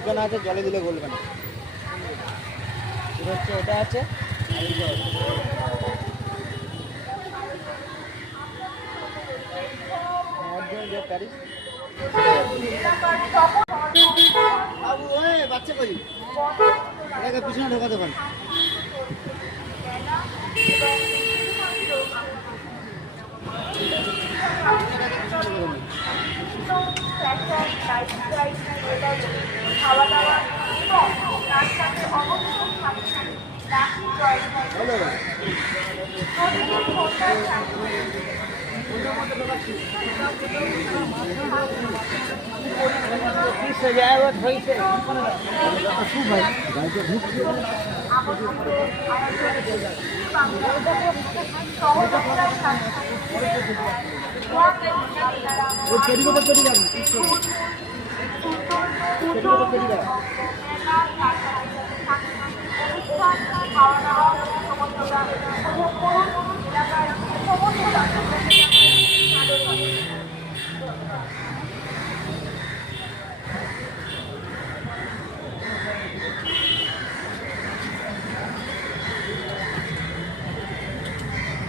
ঝুলকানো আছে, জলে দিলে গলবে না। এটা হচ্ছে, এটা আছে প্যারিস। বাবু ওই বাচ্চা কই, এটাকে পিছনে ঢোকাতে পারেন। খাওয়া দাওয়া এবং তার সাথে অবশ্যই খাওয়া দাওয়া সমস্তটা উপভোগ করুন।